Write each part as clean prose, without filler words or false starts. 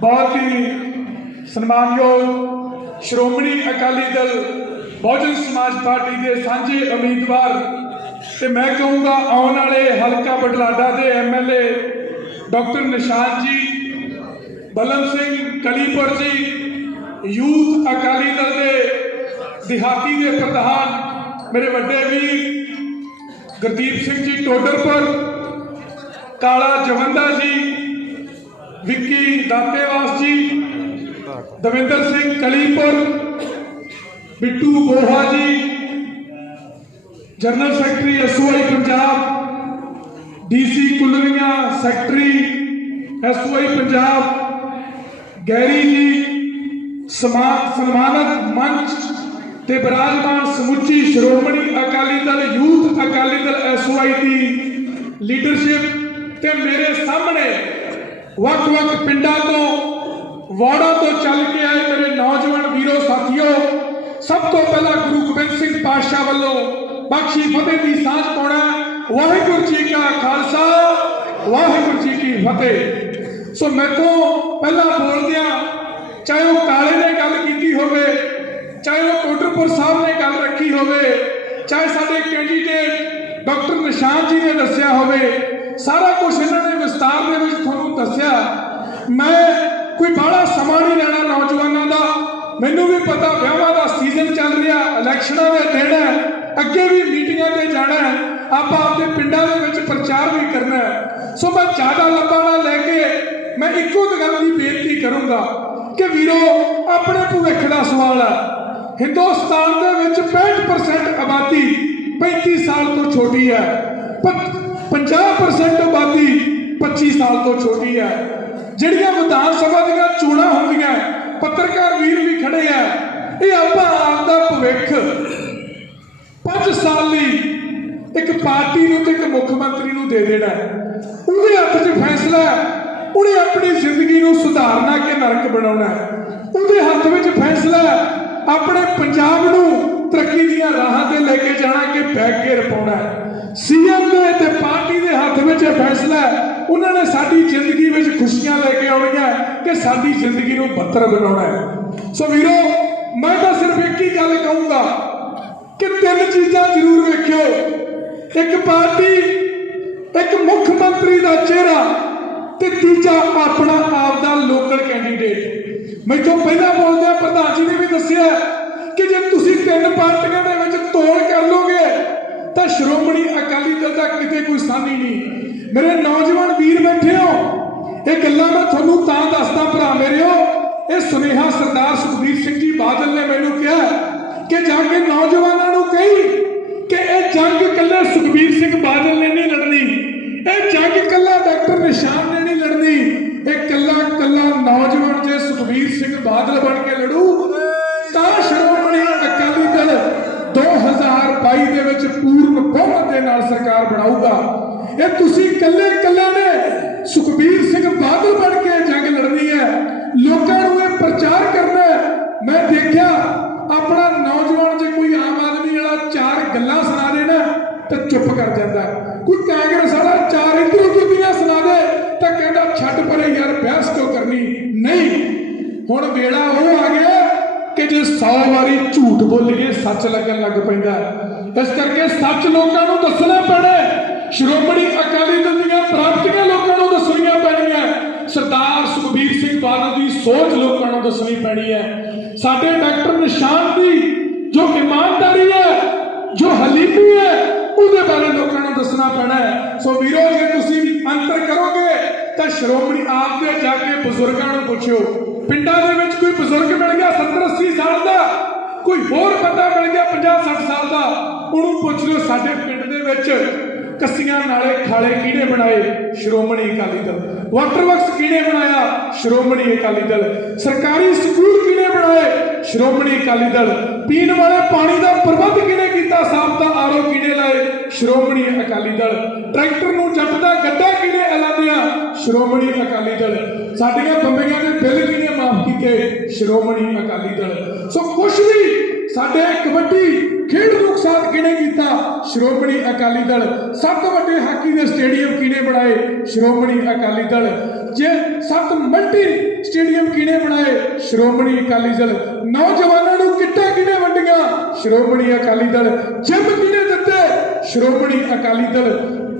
बहुत ही सन्मानयोग श्रोमणी अकाली दल बहुजन समाज पार्टी के सांझे उम्मीदवार ते मैं कहूँगा आने वाले हल्का बटलाडा के MLA डॉक्टर निशान जी, बलम सिंह कलीपुर जी, यूथ अकाली दल के देहाती के प्रधान मेरे वड्डे वीर गुरदीप सिंह जी टोडरपुर, काला जवंदा जी, विक्की दातेवास जी, Davinder Singh Kalipur, Bittu Goha ji, general secretary SOI Punjab, DC Kularia secretary SOI Punjab, Garry ji, सन्मानत मंच ते विराजमान समुची श्रोमणी अकाली दल यूथ अकाली दल SOI की लीडरशिप ते मेरे सामने वक्-वक् पिंडां तो वार्डां तो चल के आए मेरे नौजवान वीरों साथियों, सब तो पहला गुरु गोबिंद सिंह पातशाह वालों बख्शी फतेह की सांझ पाउणा। वाहिगुरू जी का खालसा, वाहिगुरू जी की फतेह। सो मैं तो पहला बोल दिया, चाहे वो काले ने गल की होवे, चाहे वो टोडरपुर साहब ने गल रखी होवे, चाहे साडे कैंडीडेट डॉक्टर निशान जी ने दस्या होवे, सारा कुछ इन्होंने विस्तार दे विच तुहानूं दस्या। मैं कोई बड़ा समा नहीं लेना नौजवानों का, मैनूं भी पता विआहां दा सीजन चल रहा, इलैक्शनां दे दिन है, अगे भी मीटिंगां ते जाना है, आपां अपने पिंडां दे विच प्रचार भी करना है। सो मैं ज़्यादा लंबा ना लैके मैं इक्को गल की बेनती करूँगा कि वीरो अपने भविख का सवाल है। हिंदुस्तान दे विच 65% आबादी 35 साल तो छोटी है, 50% आबादी 25 साल तो छोटी है। जिहड़ियां विधान सभा दीयां चोणां होंदियां, पत्रकार वीर भी खड़े हैं, ये आपां आपदा भविख 5 साल लई एक पार्टी नूं ते एक मुख मंत्री नूं दे देना है। उहदे हत्थ 'च फैसला है, उन्हें अपनी जिंदगी नूं सुधारना कि नरक बनाउणा है। उहदे हत्थ विच फैसला है अपने पंजाब नूं तरक्की दीयां राहां ते लेके जाना कि बैगेर पाउणा है। CM दे ते पार्टी दे हत्थ विच फैसला है, उन्होंने साडी जिंदगी विच खुशियां लेके आउणियां कि साडी जिंदगी नूं बदतर बनाउणा है। सो वीरो मैं तो सिर्फ एक ही गल कहूँगा कि 3 चीज़ां जरूर वेखियो, एक पार्टी, एक मुख मंत्री का चेहरा ते तीजा अपना आपदा लोकल कैंडीडेट। मैं तो पहला बोलदे प्रधान जी ने भी दस्सिया कि जे तुसीं 3 पार्टियां दे विच तोड़ कर लोगे तो श्रोमणी अकाली दल का किते कोई सानी नहीं। मेरे नौजवान वीर बैठे हो, ये गल्लां मैं तुहानूं तां दसदा भरा मेरेओ, ये सुनेहा सरदार सुखबीर सिंह जी बादल ने मैनूं कहा कि जाके नौजवानों नूं कही कि यह जंग कल्ले सुखबीर सिंह बादल ने नहीं लड़नी, यह जंग कल्ला डॉक्टर निशान ने नहीं लड़नी, यह कल्ला कल्ला नौजवान जे सुखबीर सिंह बादल बन के लड़ू तां श्रोमणी अकाली दल 2022 दे विच पूर्ण बहुमत दे नाल सरकार बनाऊगा। ये तुसीं कल्ले कल्ले ने सुखबीर सिंह बादल बन के जंग लड़नी है, लोकां नूं ये प्रचार करना है। मैं देखिया अपना नौजवान जे कोई आम आदमी वाला 4 गल्लां सुना दे ना तो चुप कर जाता है, कोई कांग्रेस वाला 4 इधर उधर दियां सुना दे तो कहता छड्ड परे यार बहस क्यों करनी। नहीं, हुण वेला वो आ गया कि जो 100 वारी झूठ बोलीए सच लगन लग पैंदा है। इस करके सच लोगों को दसना पैना, श्रोमणी अकाली दल दीयां प्राप्तियां लोगों को दसणियां पैणियां, सरदार सुखबीर सिंह बादल की सोच लोगों को दसनी पैनी है, साडे डॉक्टर निशान की जो ईमानदारी है, जो हलीमी है, उसके बारे लोगों को दसना पैना है। सो वीरो जे तुसीं अंतर करोगे तो श्रोमणी आपके जाके बुजुर्गों को पूछो, पिंडां दे विच कोई बुजुर्ग मिल गया 70-80 साल का, कोई होर बंदा मिल गया 50-60 साल का, उन्होंने पूछ लो साडे पिंड दे विच कस्सियां नाले खाले किहने बनाए? श्रोमणी अकाली दल। वाटर वर्क्स किहने बनाया? श्रोमणी अकाली दल। सरकारी स्कूल किहने बनाए? श्रोमणी अकाली दल। पीने वाले पानी का प्रबंध किहने कीता? साफ दा RO किहने लाए? श्रोमणी अकाली दल। ट्रैक्टर नूं जट दा गड्ढा किहने ऐलानिया? श्रोमणी अकाली दल। साडियां बंबियां दे बिल किहने माफ कीते? श्रोमणी अकाली दल। सो कुछ भी साडे कबड्डी खेड नूं उत्साहित किहने कीता? श्रोमणी अकाली दल। 7 वड्डे हाकी दे स्टेडियम किहने बनाए? श्रोमणी अकाली दल। जे 7 मल्टी स्टेडियम किने बनाए, श्रोमणी अकाली दल। नौजवानों को किट्टा किने वंडियां, श्रोमणी अकाली दल। जिम किने दिते, श्रोमणी अकाली दल।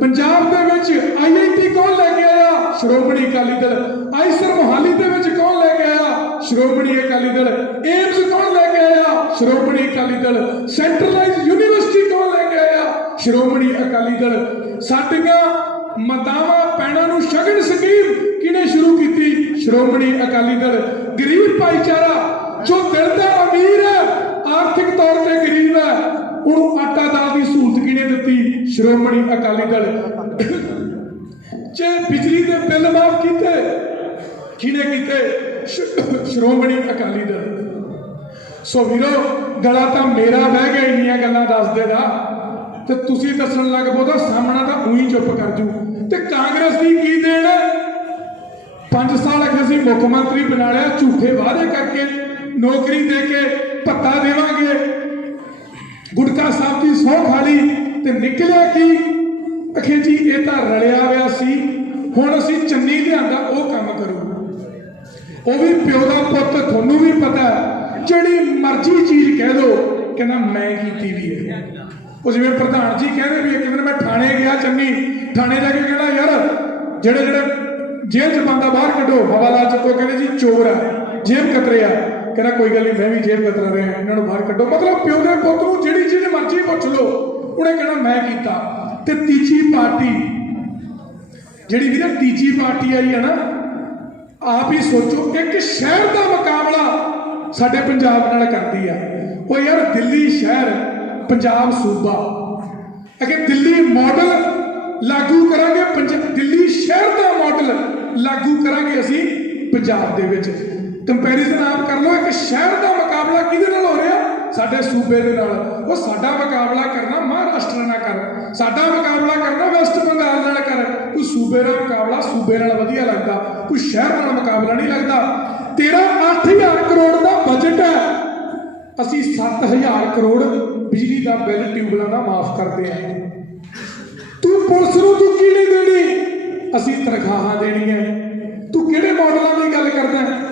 पंजाब दे विच IIT कौन लेके आया, श्रोमणी अकाली दल। आईसर मोहाली दे विच कौन लेके आया, श्रोमणी अकाली दल। एम्स कौन लेके आया, श्रोमणी अकाली दल। सेंट्रलाइज यूनिवर्सिटी कौन लेके आया, श्रोमणी अकाली दल। साडियां मातावां भैणां नूं शगन स्कीम किने शुरू की, श्रोमणी अकाली दल। गरीब भाईचारा जो दिल दा अमीर है, आर्थिक तौर पर गरीब है, उन्होंने आटा दाल की सहूलत किने दी, श्रोमणी अकाली दल। जे बिजली के बिल माफ किए, किने कीते, श्रोमणी अकाली दल। सो वीरो गला तो मेरा बह गया इन्नियां गल्लां दसदे दा, ते तुसीं दस्सण लग पो तो सामना तो उही चुप कर जू। ते कांग्रेस की की देन, 5 साल अगे मुख्यमंत्री बना लिया, झूठे वादे करके नौकरी दे के भत्ता देवांगे, गुटका साहब की सौं खा ली, ते निकलिया कि अखे जी ये तो रलिया हुआ सी, हुण असीं चन्नी लिआंदा वो काम करो। वो भी प्यो का पुत, थोनू भी पता है, जिहड़ी मर्जी चीज कह दो कहना मैं कीती भी है। वो जिवें प्रधान जी कहते भी, एक दिन मैं थाने गया चन्नी, थाने जाके कहना यार जेड़े जेड़े जेल च बंदा बाहर कड्डो, हवालात च, तो कहते जी चोर है, जेब कतरे आ। कहना कोई गल नहीं, मैं भी जेब कतरा रहा, इन्होंने बाहर कड्डो। मतलब प्यो के पुत नूं जिहड़ी चीज मर्जी पुछ लो, उन्हें कहना मैं कीता। ते तीजी पार्टी जिहड़ी वीरे तीजी पार्टी आई है ना, आप ही सोचो, एक शहर का मुकाबला साडे पंजाब नाल करदी है। वो यार दिल्ली शहर, पंजाब सूबा, अगर दिल्ली मॉडल लागू करांगे, दिल्ली शहर का मॉडल लागू करांगे असीं पंजाब दे विच। कंपैरिजन आप कर लो, एक शहर का मुकाबला किहदे नाल हो रहा, साडे सूबे दे नाल। वो साडा मुकाबला करना महाराष्ट्र नाल कर, साडा मुकाबला करना वेस्ट बंगाल नाल कर। कोई सूबे नाल मुकाबला सूबे नाल वधिया लगदा, कोई शहर नाल मुकाबला नहीं लगदा। तेरा 8,000 करोड़ का बजट है, असीं 7,000 करोड़ बिजली का बिल ट्यूबलां का माफ करते हैं। तू पुलिस नूं तू की नहीं देनी, असीं तनखाहां देणीआं, तू किहड़े मॉडलों की गल करदा है?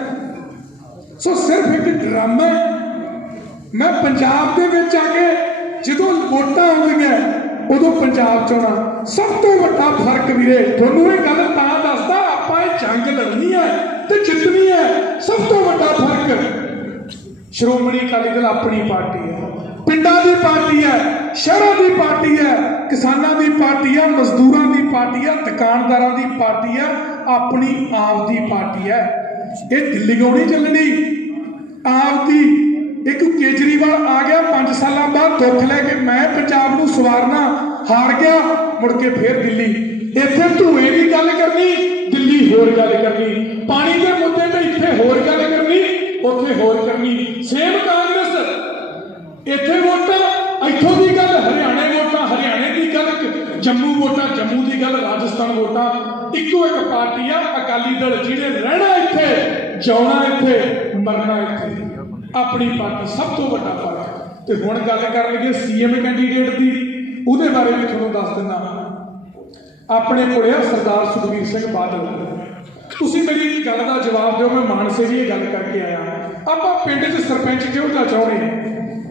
सो सिर्फ एक ड्रामा है। मैं पंजाब दे विच आके जदों वोटां आउंदियां उदों पंजाब चों ना सब तो वड्डा फर्क वीरे तुहानूं ये गल तां दसदा, आपां ये जंग लड़नी है ते जितनी है। सब तो वड्डा फर्क श्रोमणी अकाली दल अपनी पार्टी है, पिंडां दी पार्टी है, शहरां दी पार्टी है, किसानां दी पार्टी है, मजदूरां दी पार्टी है, दुकानदारां दी पार्टी है, अपनी आप दी पार्टी है। ये दिल्लीओं नहीं चलनी, आप दी। एक केजरीवाल आ गया 5 साल बाद दुख लैके, मैं पंजाब नूं सवारना, हार गया, मुड़ के फिर दिल्ली। इत्थे धुएं की गल करनी, दिल्ली होर गल करनी, पानी के मुद्दे ते इत्थे होर गल करनी, उत्थे होर करनी। सेम कांग्रेस, इत्थे वोटां इत्थों की गल, हरियाणे वोटां हरियाणे की गल, जम्मू वोटां जम्मू की गल, राजस्थान वोटां। इक्को एक पार्टी आ अकाली दल, जिहने रहना इत्थे, जाना इत्थे, मरना इत्थे, अपनी पार्टी। सब तो बड़ा फर्क। तो हुण गल कर लईए CM कैंडीडेट की, उहदे बारे में तुहानूं दस दिंदा। अपने कोल आ सरदार सुखबीर सिंह बादल। तुसीं मेरी गल का जवाब दिओ, मैं मानसे भी ये गल करके आया। आपां पिंड 'च सरपंच किहो जिहा चाहुंदे हां,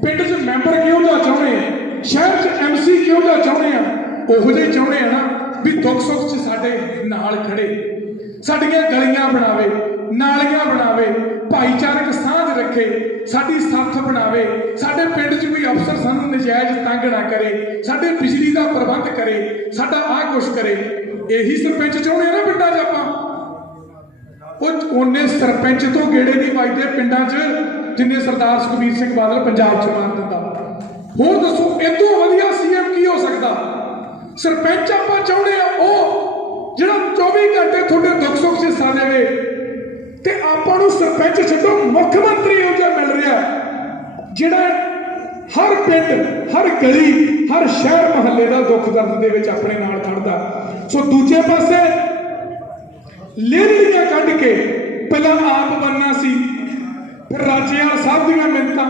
पिंड 'च मैंबर किहो जिहा चाहुंदे हां, शहर 'च MC किहो जिहा चाहुंदे हां, उहो जिहे चाहुंदे हां ना भी दुख सुख 'च साडे नाल खड़े, साडीआं गलियां बनावे, नालियां बनावे, भाईचारक सांझ रखे, साडी साथ बनावे, साडे पिंड 'च कोई अफसर सानूं नजायज़ तंग ना करे, साडे बिजली का प्रबंध करे, साडा आह कुछ करे। यही सरपंच चाहुंदे आ ना पिंडां 'च आपां। उन्ने सरपंच तो गेड़े नहीं वजदे पिंडां 'च जिन्ने सरदार सुखबीर सिंह बादल पंजाब 'च मार दिंदा। होर दसो इतों वधिया CM की हो सकदा? सरपंच आपां चाहुंदे आ ਉਹ ਜਿਹੜਾ 24 घंटे ਤੁਹਾਡੇ दुख सुख 'ਚ ਹਿੱਸਾ ਦੇਵੇ, ਤੇ ਆਪਾਂ ਨੂੰ ਸਰਪੰਚ ਛੱਡੋ ਮੁੱਖ ਮੰਤਰੀ ਇਹੋ ਜਿਹਾ ਮਿਲ ਰਿਹਾ ਜਿਹੜਾ ਹਰ ਪਿੰਡ, ਹਰ ਗਲੀ, ਹਰ ਸ਼ਹਿਰ ਮੁਹੱਲੇ ਦਾ ਦੁੱਖ ਦਰਦ ਦੇ ਵਿੱਚ ਆਪਣੇ ਨਾਲ ਖੜਦਾ। ਸੋ ਦੂਜੇ ਪਾਸੇ ਲੇਲੀਆਂ ਕੱਢ ਕੇ ਪਹਿਲਾਂ ਆਪ ਬਣਨਾ ਸੀ, ਫਿਰ ਰਾਜੇਵਾਲ ਸਾਹਿਬ ਦੀਆਂ ਮਿੰਨਤਾਂ,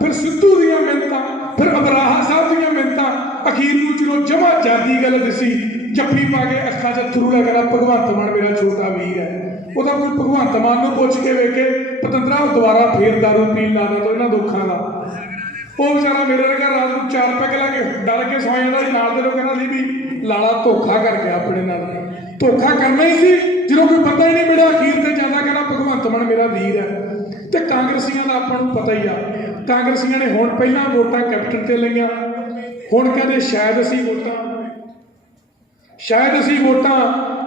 ਫਿਰ ਸਿੱਧੂ ਦੀਆਂ ਮਿੰਨਤਾਂ, ਫਿਰ ਅਬਰਾਹਾ ਸਾਹਿਬ ਦੀਆਂ ਮਿੰਨਤਾਂ, अखीर ਨੂੰ ਜਦੋਂ ਜਮਾ ਜਾਦੀ ਗੱਲ ਦਿਸੀ ਜੱਫੀ ਪਾ ਕੇ ਅੱਖਾਂ 'ਚ ਥਰੂ ਲੱਗ ਰਿਹਾ ਭਗਵੰਤ ਮਾਨ ਮੇਰਾ ਛੋਟਾ ਵੀਰ ਹੈ। ਉਹਦਾ ਕੋਈ ਭਗਵੰਤ ਮਾਨ ਨੂੰ ਪੁੱਛ ਕੇ ਵੇਖੇ ਪਤੰਦਰਾ ਉਹ ਦੁਬਾਰਾ ਫੇਰ ਦਾਰੂ ਪੀਣ ਲਾ ਦੋ ਇਹਨਾਂ ਦੁੱਖਾਂ ਦਾ। ਉਹ ਵਿਚਾਰਾ ਮੇਰੇ ਵਰਗਾ ਰਾਤ ਨੂੰ 4 ਪੈਗ ਲਾ ਕੇ ਡਰ ਕੇ ਸੌ ਜਾਂਦਾ ਸੀ। ਨਾਲ ਦੇ ਲੋਕ ਕਹਿੰਦਾ ਸੀ ਵੀ ਲਾਲਾ ਧੋਖਾ ਕਰ ਗਿਆ ਆਪਣੇ ਨਾਲ। ਧੋਖਾ ਕਰਨਾ ਹੀ ਸੀ ਜਦੋਂ ਕੋਈ ਪਤਾ ਹੀ ਨਹੀਂ ਮਿਲਿਆ। ਅਖੀਰ ਤੇ ਜਾਂਦਾ ਕਹਿੰਦਾ ਭਗਵੰਤ ਮਾਨ ਮੇਰਾ ਵੀਰ ਹੈ। ਤੇ ਕਾਂਗਰਸੀਆਂ ਦਾ ਆਪਾਂ ਨੂੰ ਪਤਾ ਹੀ ਆ, ਕਾਂਗਰਸੀਆਂ ਨੇ ਹੁਣ ਪਹਿਲਾਂ ਵੋਟਾਂ ਕੈਪਟਨ ਤੇ ਲਈਆਂ, ਹੁਣ ਕਹਿੰਦੇ ਸ਼ਾਇਦ ਅਸੀਂ ਵੋਟਾਂ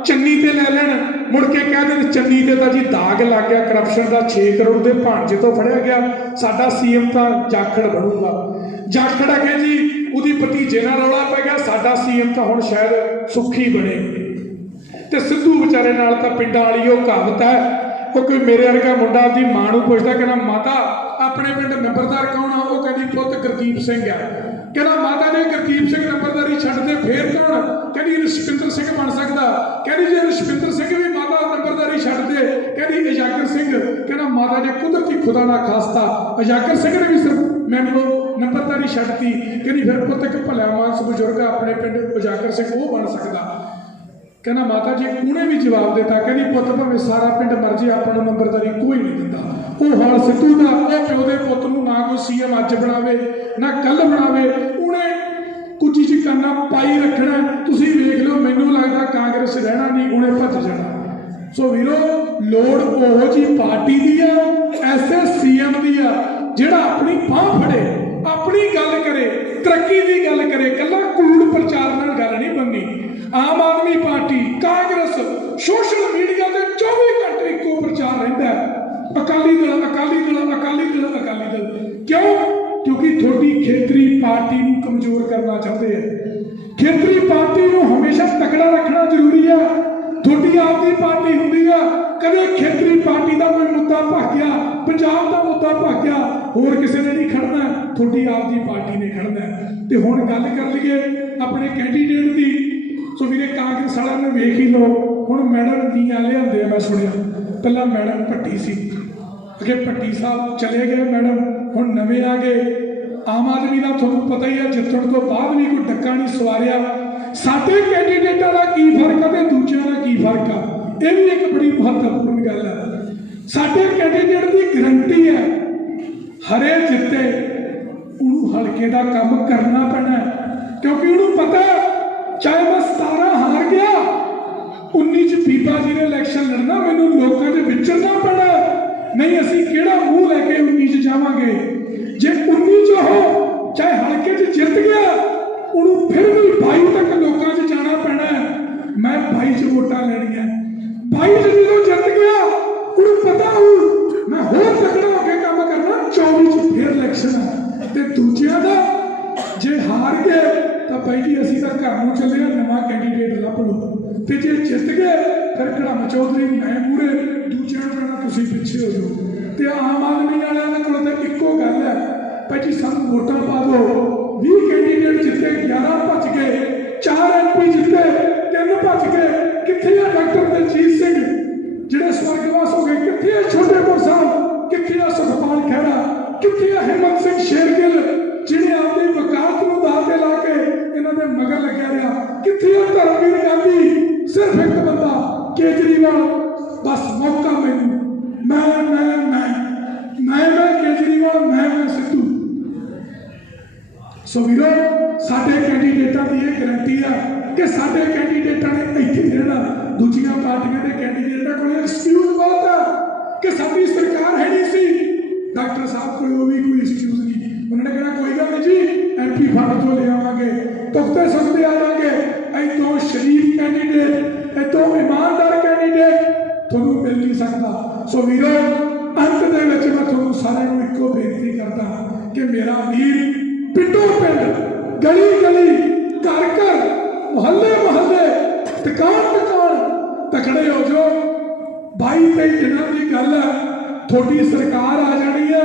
ਚੰਨੀ ਤੇ ਲੈ ਲੈਣ। ਮੁੜ ਕੇ ਕਹਿੰਦੇ ਚੰਨੀ ਤੇ ਤਾਂ ਜੀ ਦਾਗ ਲੱਗ ਗਿਆ ਕਰਪਸ਼ਨ ਦਾ। 6 ਕਰੋੜ ਦੇ ਭਾਂਜੇ ਤੋਂ ਫੜਿਆ ਗਿਆ। ਸਾਡਾ ਸੀਐਮ ਤਾਂ ਜਾਖੜ ਬਣੂਗਾ। ਜਾਖੜ ਅਗੇ ਜੀ ਉਹਦੀ ਭਤੀਜੇ ਨਾਲ ਰੌਲਾ ਪੈ ਗਿਆ। ਸਾਡਾ ਸੀਐਮ ਤਾਂ ਹੁਣ ਸ਼ਾਇਦ ਸੁੱਖੀ ਬਣੇ। ਤੇ ਸਿੱਧੂ ਵਿਚਾਰੇ ਨਾਲ ਤਾਂ ਪਿੰਡਾਂ ਵਾਲੀ ਉਹ ਕਹਾਵਤ ਹੈ, ਉਹ ਕੋਈ ਮੇਰੇ ਵਰਗਾ ਮੁੰਡਾ ਆਪਦੀ ਮਾਂ ਨੂੰ ਪੁੱਛਦਾ ਕਹਿੰਦਾ ਮਾਤਾ ਆਪਣੇ ਪਿੰਡ ਨੰਬਰਦਾਰ ਕੌਣ ਆ? ਉਹ ਕਹਿੰਦੀ ਪੁੱਤ ਗੁਰਦੀਪ ਸਿੰਘ ਆ। ਕਹਿੰਦਾ ਮਾਤਾ ਨੇ ਗੁਰਦੀਪ ਸਿੰਘ ਨੰਬਰਦਾਰੀ ਛੱਡਦੇ ਫੇਰ ਕੌਣ? ਕਹਿੰਦੀ ਰਸ਼ਪਿੰਦਰ ਸਿੰਘ ਬਣ ਸਕਦਾ। ਕਹਿੰਦੀ ਜੇ ਰਸ਼ਪਿੰਦਰ ਸਿੰਘ ਵੀ ਮਾਤਾ ਨੰਬਰਦਾਰੀ ਛੱਡਦੇ, ਕਹਿੰਦੀ ਅਜਾਗਰ ਸਿੰਘ। ਕਹਿੰਦਾ ਮਾਤਾ ਨੇ ਕੁਦਰਤੀ ਖੁਦਾ ਨਾ ਖਾਸਤਾ ਅਜਾਗਰ ਸਿੰਘ ਨੇ ਵੀ ਸਿਰਫ ਮੈਨੂੰ ਨੰਬਰਦਾਰੀ ਛੱਡਤੀ। ਕਹਿੰਦੀ ਫਿਰ ਪੁੱਤ ਇੱਕ ਭਲਾ ਮਾਨਸ ਬਜ਼ੁਰਗ ਆਪਣੇ ਪਿੰਡ ਅਜਾਗਰ ਸਿੰਘ ਉਹ ਬਣ ਸਕਦਾ। ਕਹਿੰਦਾ ਮਾਤਾ ਜੀ ਉਹਨੇ ਵੀ ਜਵਾਬ ਦਿੱਤਾ, ਕਹਿੰਦੀ ਪੁੱਤ ਭਾਵੇਂ ਸਾਰਾ ਪਿੰਡ ਮਰ ਜੇ ਆਪਾਂ ਨੂੰ ਨੰਬਰਦਾਰੀ ਕੋਈ ਨਹੀਂ ਦਿੰਦਾ। ਉਹ ਹਾਲ ਸਿੱਧੂ ਦਾ, ਉਹ ਪਿਓ ਦੇ ਪੁੱਤ ਨੂੰ ਨਾ ਕੋਈ ਸੀਐਮ ਅੱਜ ਬਣਾਵੇ ਨਾ ਕੱਲ ਬਣਾਵੇ, ਉਹਨੇ ਕੁਝ ਚ ਕਰਨਾ ਪਾਈ ਰੱਖਣਾ। ਤੁਸੀਂ ਵੇਖ ਲਓ, ਮੈਨੂੰ ਲੱਗਦਾ ਕਾਂਗਰਸ ਰਹਿਣਾ ਨਹੀਂ, ਉਹਨੇ ਭੱਜ ਜਾਣਾ। ਸੋ ਵੀਰੋ ਲੋੜ ਉਹੋ ਜਿਹੀ ਪਾਰਟੀ ਦੀ ਆ, ਐਸੇ ਸੀਐਮ ਦੀ ਆ ਜਿਹੜਾ ਆਪਣੀ ਬਾਂਹ ਫੜੇ, ਆਪਣੀ ਗੱਲ ਕਰੇ, ਤਰੱਕੀ ਦੀ ਗੱਲ ਕਰੇ। ਕੱਲਾ ਕੂੜ ਪ੍ਰਚਾਰ ਨਾਲ ਗੱਲ ਨਹੀਂ ਬਣਨੀ। Aam Aadmi party, Congress social media ਤੇ 24 ਘੰਟੇ ਇੱਕੋ ਪ੍ਰਚਾਰ ਰਹਿੰਦਾ ਹੈ, ਅਕਾਲੀ ਦਲ ਅਕਾਲੀ ਦਲ ਅਕਾਲੀ ਦਲ ਅਕਾਲੀ ਦਲ। ਕਿਉਂ? ਕਿਉਂਕਿ ਤੁਹਾਡੀ ਖੇਤਰੀ ਪਾਰਟੀ ਨੂੰ ਕਮਜ਼ੋਰ ਕਰਨਾ ਚਾਹੁੰਦੇ ਆ। ਖੇਤਰੀ ਪਾਰਟੀ ਨੂੰ ਹਮੇਸ਼ਾ ਤਕੜਾ ਰੱਖਣਾ ਜ਼ਰੂਰੀ ਆ। ਤੁਹਾਡੀ ਆਪਦੀ ਪਾਰਟੀ ਹੁੰਦੀ ਆ, ਕਦੇ ਖੇਤਰੀ ਪਾਰਟੀ ਦਾ ਕੋਈ ਮੁੱਦਾ ਭੱਜ ਗਿਆ, ਪੰਜਾਬ ਦਾ ਮੁੱਦਾ ਭੱਜ ਗਿਆ, ਹੋਰ ਕਿਸੇ ਨੇ ਨਹੀਂ ਖੜਨਾ, ਤੁਹਾਡੀ ਆਪਦੀ ਪਾਰਟੀ ਨੇ ਖੜਨਾ। ਤੇ ਹੁਣ ਗੱਲ ਕਰ ਲਈਏ ਆਪਣੇ ਕੈਂਡੀਡੇਟ ਦੀ। ਸੋ ਵੀਰੇ ਕਾਂਗਰਸ ਵਾਲਿਆਂ ਨੇ ਵੇਖ ਹੀ ਲਓ, ਹੁਣ ਮੈਡਮ ਦੀਆਂ ਲਿਆਂਦੇ ਆ। ਮੈਂ ਸੁਣਿਆ ਪਹਿਲਾਂ ਮੈਡਮ ਭੱਟੀ ਸੀ, ਅੱਗੇ ਭੱਟੀ ਸਾਹਿਬ ਚਲੇ ਗਏ ਮੈਡਮ, ਹੁਣ ਨਵੇਂ ਆ ਗਏ। ਆਮ ਆਦਮੀ ਦਾ ਤੁਹਾਨੂੰ ਪਤਾ ਹੀ ਆ, ਜਿੱਤਣ ਤੋਂ ਬਾਅਦ ਵੀ ਕੋਈ ਡੱਕਾ ਨਹੀਂ ਸਵਾਰਿਆ। ਸਾਡੇ ਕੈਂਡੀਡੇਟਾਂ ਦਾ ਕੀ ਫਰਕ ਆ ਤੇ ਦੂਜਿਆਂ ਦਾ ਕੀ ਫਰਕ ਆ, ਇਹ ਵੀ ਇੱਕ ਬੜੀ ਮਹੱਤਵਪੂਰਨ ਗੱਲ ਹੈ। ਸਾਡੇ ਕੈਂਡੀਡੇਟ ਦੀ ਗਰੰਟੀ ਹੈ ਹਰੇ ਜਿੱਤੇ ਉਹਨੂੰ ਹਲਕੇ ਦਾ ਕੰਮ ਕਰਨਾ ਪੈਣਾ, ਕਿਉਂਕਿ ਉਹਨੂੰ ਪਤਾ ਚਾਹੇ ਮੈਂ 17 ਹਾਰ ਗਿਆ, 19 ਚ ਬੀਬਾ ਜੀ ਨੇ ਇਲੈਕਸ਼ਨ ਲੜਨਾ, ਮੈਨੂੰ ਲੋਕਾਂ ਦੇ ਵਿਚਰਨਾ ਪੈਣਾ। ਨਹੀਂ ਅਸੀਂ ਕਿਹੜਾ ਮੂੰਹ ਲੈ ਕੇ 19 ਚ ਜਾਵਾਂਗੇ। ਜੇ 19 ਚ ਹੋ ਚਾਹੇ ਹਲਕੇ ਚ ਜਿੱਤ ਗਿਆ, ਉਹਨੂੰ ਫਿਰ ਵੀ 22 ਤੱਕ ਲੋਕਾਂ ਚ ਜਾਣਾ ਪੈਣਾ। ਮੈਂ 22 ਚ ਵੋਟਾਂ ਲੈਣੀਆਂ, 22 ਚ ਜਦੋਂ ਜਿੱਤ ਗਿਆ ਉਹਨੂੰ ਪਤਾ ਹੋ ਮੈਂ ਹੋਰ ਤਕੜਾ ਹੋ ਕੇ ਕੰਮ ਕਰਨਾ। 24 ਚ ਫਿਰ ਇਲੈਕਸ਼ਨ ਹੈ। ਤੇ ਦੂਜਿਆਂ ਦਾ ਜੇ ਹਾਰ ਗਏ ਤਾਂ ਭਾਈ ਜੀ ਅਸੀਂ ਤਾਂ ਘਰ ਨੂੰ ਚੱਲੇ ਆ, ਨਵਾਂ ਕੈਂਡੀਡੇਟ ਲੱਭ ਲਓ। ਤੇ ਜੇ ਜਿੱਤ ਗਏ ਫਿਰ ਕੜਮ ਚੌਧਰੀ ਮੈਂ ਮੂਹਰੇ, ਦੂਜਿਆਂ ਨੂੰ ਕਹਿਣਾ ਤੁਸੀਂ ਪਿੱਛੇ ਹੋ ਜਾਓ। ਤੇ ਆਮ ਆਦਮੀ ਵਾਲਿਆਂ ਦੇ ਕੋਲ ਤਾਂ ਇੱਕੋ ਗੱਲ ਹੈ, ਭਾਈ ਜੀ ਸਾਨੂੰ ਵੋਟਾਂ ਪਾ ਦਿਓ। 20 ਕੈਂਡੀਡੇਟ ਜਿੱਤੇ, 11 ਭੱਜ ਗਏ, 4 MP ਜਿੱਤੇ, 3 ਭੱਜ ਗਏ। ਕਿੱਥੇ ਆ ਡਾਕਟਰ ਦਲਜੀਤ ਸਿੰਘ ਜਿਹੜੇ ਸਵਰਗਵਾਸ ਹੋ ਗਏ? ਕਿੱਥੇ ਆ ਛੋਟੇਪੁਰ ਸਾਹਿਬ? ਕਿੱਥੇ ਆ ਸੁਖਪਾਲ ਖਹਿਰਾ? ਕਿੱਥੇ ਆ ਹਿੰਮਤ ਸਿੰਘ ਸ਼ੇਰਗਿੱਲ ਜਿਹੜੇ ਆਪਣੀ ਵਕਾਲਤ ਨੂੰ ਦਾਅ ਤੇ ਲਾ ਕੇ ਇਹਨਾਂ ਦੇ ਮਗਰ ਲੱਗਿਆ ਰਿਹਾ? ਕਿੱਥੇ ਆ ਧਰਮਵੀਰ ਗਾਂਧੀ? ਸਿਰਫ ਇੱਕ ਬੰਦਾ ਕੇਜਰੀਵਾਲ, ਬਸ ਮੌਕਾ ਮੈਨੂੰ, ਮੈਂ ਕੇਜਰੀਵਾਲ, ਮੈਂ ਸਿੱਧੂ। ਸੋ ਵੀਰੋ ਸਾਡੇ ਕੈਂਡੀਡੇਟਾਂ ਦੀ ਇਹ ਗਰੰਟੀ ਆ ਕਿ ਸਾਡੇ ਕੈਂਡੀਡੇਟਾਂ ਨੇ ਇੱਥੇ ਰਹਿਣਾ। ਦੂਜੀਆਂ ਪਾਰਟੀਆਂ ਦੇ ਕੈਂਡੀਡੇਟਾਂ ਕੋਲ ਐਕਸਕਿਊਜ਼ ਬਹੁਤ ਆ ਕਿ ਸਾਡੀ ਸਰਕਾਰ ਹੈ ਨਹੀਂ ਸੀ। ਡਾਕਟਰ ਸਾਹਿਬ ਕੋਲ ਉਹ ਵੀ ਕੋਈ ਐਕਸਕਿਊਜ਼ ਨਹੀਂ। ਉਹਨਾਂ ਨੇ ਕਹਿਣਾ ਕੋਈ ਗੱਲ ਨਹੀਂ ਜੀ, MP ਫੰਡ ਤੋਂ ਲੈ ਆਵਾਂਗੇ, ਪੁਖਤੇ ਸੁਖਤੇ ਆ ਜਾਵਾਂਗੇ। ਇੱਥੋਂ ਸ਼ਰੀਫ ਕੈਂਡੀਡੇਟ, ਇੱਥੋਂ ਇਮਾਨਦਾਰ ਕੈਂਡੀਡੇਟ ਤੁਹਾਨੂੰ ਮਿਲ ਨਹੀਂ ਸਕਦਾ। ਸੋ ਵੀਰੋ ਅੰਤ ਦੇ ਵਿੱਚ ਮੈਂ ਤੁਹਾਨੂੰ ਸਾਰਿਆਂ ਨੂੰ ਇੱਕੋ ਬੇਨਤੀ ਕਰਦਾ ਕਿ ਮੇਰਾ ਵੀਰ ਪਿੰਡੋਂ ਪਿੰਡ, ਗਲੀ ਗਲੀ, ਘਰ ਘਰ, ਮੁਹੱਲੇ ਮੁਹੱਲੇ, ਦੁਕਾਨ ਦੁਕਾਨ ਤਕੜੇ ਹੋ ਜਾਓ। 22-23 ਦਿਨਾਂ ਦੀ ਗੱਲ ਹੈ, ਤੁਹਾਡੀ ਸਰਕਾਰ ਆ ਜਾਣੀ ਹੈ।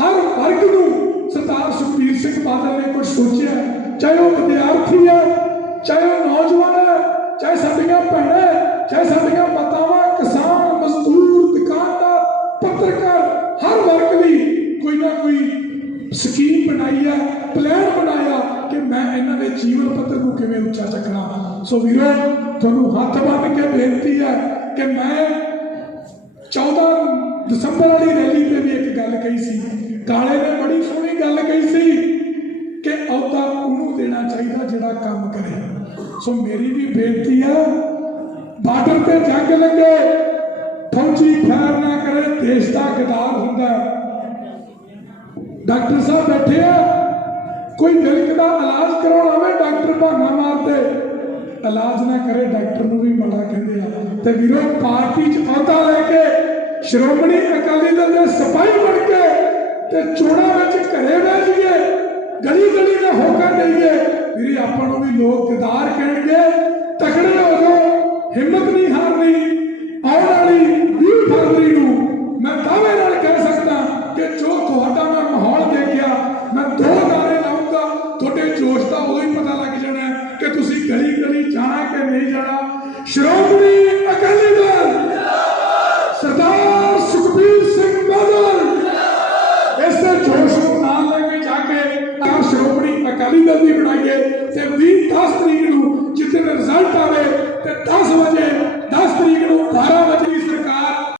ਹਰ ਵਰਗ ਨੂੰ ਸਰਦਾਰ ਸੁਖਬੀਰ ਸਿੰਘ ਬਾਦਲ ਨੇ ਕੁਝ ਸੋਚਿਆ, ਚਾਹੇ ਉਹ ਵਿਦਿਆਰਥੀ ਹੈ, ਚਾਹੇ ਉਹ ਨੌਜਵਾਨ ਹੈ, ਚਾਹੇ ਸਾਡੀਆਂ ਭੈਣਾਂ, ਚਾਹੇ ਸਾਡੀਆਂ ਮਾਤਾਵਾਂ, ਕਿਸਾਨ, ਮਜ਼ਦੂਰ, ਦੁਕਾਨਦਾਰ, ਪੱਤਰਕਾਰ, ਹਰ ਵਰਗ ਲਈ ਕੋਈ ਨਾ ਕੋਈ ਸਕੀਮ ਬਣਾਈ ਹੈ, ਪਲਾਨ ਬਣਾਇਆ ਕਿ ਮੈਂ ਇਹਨਾਂ ਦੇ ਜੀਵਨ ਪੱਧਰ ਨੂੰ ਕਿਵੇਂ ਉੱਚਾ ਚੱਕਣਾ। ਸੋ ਵੀਰੋ, ਤੁਹਾਨੂੰ ਹੱਥ ਬੰਨ੍ਹ ਕੇ ਬੇਨਤੀ ਹੈ ਕਿ ਮੈਂ 14 ਦਸੰਬਰ ਵਾਲੀ ਰੈਲੀ ਤੇ ਵੀ ਇੱਕ ਗੱਲ ਕਹੀ ਸੀ, ਕਾਲੇ ਨੇ ਬੜੀ ਸੋਹਣੀ ਗੱਲ ਕਹੀ ਸੀ ਕਿ ਅਹੁਦਾ ਉਹਨੂੰ ਦੇਣਾ ਚਾਹੀਦਾ ਜਿਹੜਾ ਕੰਮ ਕਰੇ। ਸੋ ਮੇਰੀ ਵੀ ਬੇਨਤੀ ਹੈ, ਬਾਰਡਰ ਤੇ ਜੰਗ ਲੱਗੇ, ਫੌਜੀ ਫੈਰ ਨਾ ਕਰੇ, ਦੇਸ਼ ਦਾ ਗਦਾਰ ਹੁੰਦਾ। ਡਾਕਟਰ ਸਾਹਿਬ ਬੈਠੇ ਆ, ਕੋਈ ਦਿਲ ਦਾ ਇਲਾਜ ਕਰਾਉਣ ਆਵੇ, ਡਾਕਟਰ ਬਹਾਨਾ ਮਾਰਦੇ, ਇਲਾਜ ਨਾ ਕਰੇ, ਡਾਕਟਰ ਨੂੰ ਵੀ ਮਾੜਾ ਕਹਿੰਦੇ ਆ। ਤੇ ਵੀਰੋ, ਪਾਰਟੀ 'ਚ ਅਹੁਦਾ ਲੈ ਕੇ ਸ਼੍ਰੋਮਣੀ ਅਕਾਲੀ ਦਲ ਦੇ ਸਿਪਾਹੀ ਬਣ ਕੇ ਤੇ ਚੋਣਾਂ ਵਿੱਚ ਘਰੇ ਬਹਿ ਜਾਈਏ, ਗਲੀ ਗਲੀ ਦਾ ਹੋਕਾ ਦੇਈਏ, ਵੀਰੇ ਆਪਾਂ ਨੂੰ ਵੀ ਲੋਕ ਗਦਾਰ ਕਹਿਣਗੇ। ਤਕੜੇ ਹੋ ਜਾਓ, ਹਿੰਮਤ ਨਹੀਂ ਹਾਰਨੀ। ਆਉਣ ਵਾਲੀ 20 ਫਰਵਰੀ ਨੂੰ ਮੈਂ ਦਾਅਵੇ ਨਾਲ ਕਹਿ ਸਕਦਾ ਕਿ ਜੋ ਤੁਹਾਡਾ ਮੈਂ ਮਾਹੌਲ ਦੇਖਿਆ, ਮੈਂ 2 ਨਾਰੇ ਲਾਉਂਗਾ, ਤੁਹਾਡੇ ਜੋਸ਼ ਦਾ ਉਦੋਂ ਹੀ ਪਤਾ ਲੱਗ ਜਾਣਾ ਕਿ ਤੁਸੀਂ ਗਲੀ ਗਲੀ ਜਾਣਾ ਕਿ ਨਹੀਂ ਜਾਣਾ। ਸ਼੍ਰੋਮਣੀ ਅਕਾਲੀ ਦਲ ਸਰਦਾਰ ਸੁਖਬੀਰ ਸਿੰਘ ਬਾਦਲ ਇਸੇ ਜੋਸ਼ ਨੂੰ ਨਾਲ ਲੈ ਕੇ ਜਾ ਕੇ ਸ਼੍ਰੋਮਣੀ ਅਕਾਲੀ ਦਲ ਦੀ ਬਣਾਈਏ ਤੇ 20-10 ਤਰੀਕ ਨੂੰ ਜਿੱਦਣ ਰਿਜ਼ਲਟ ਆਵੇ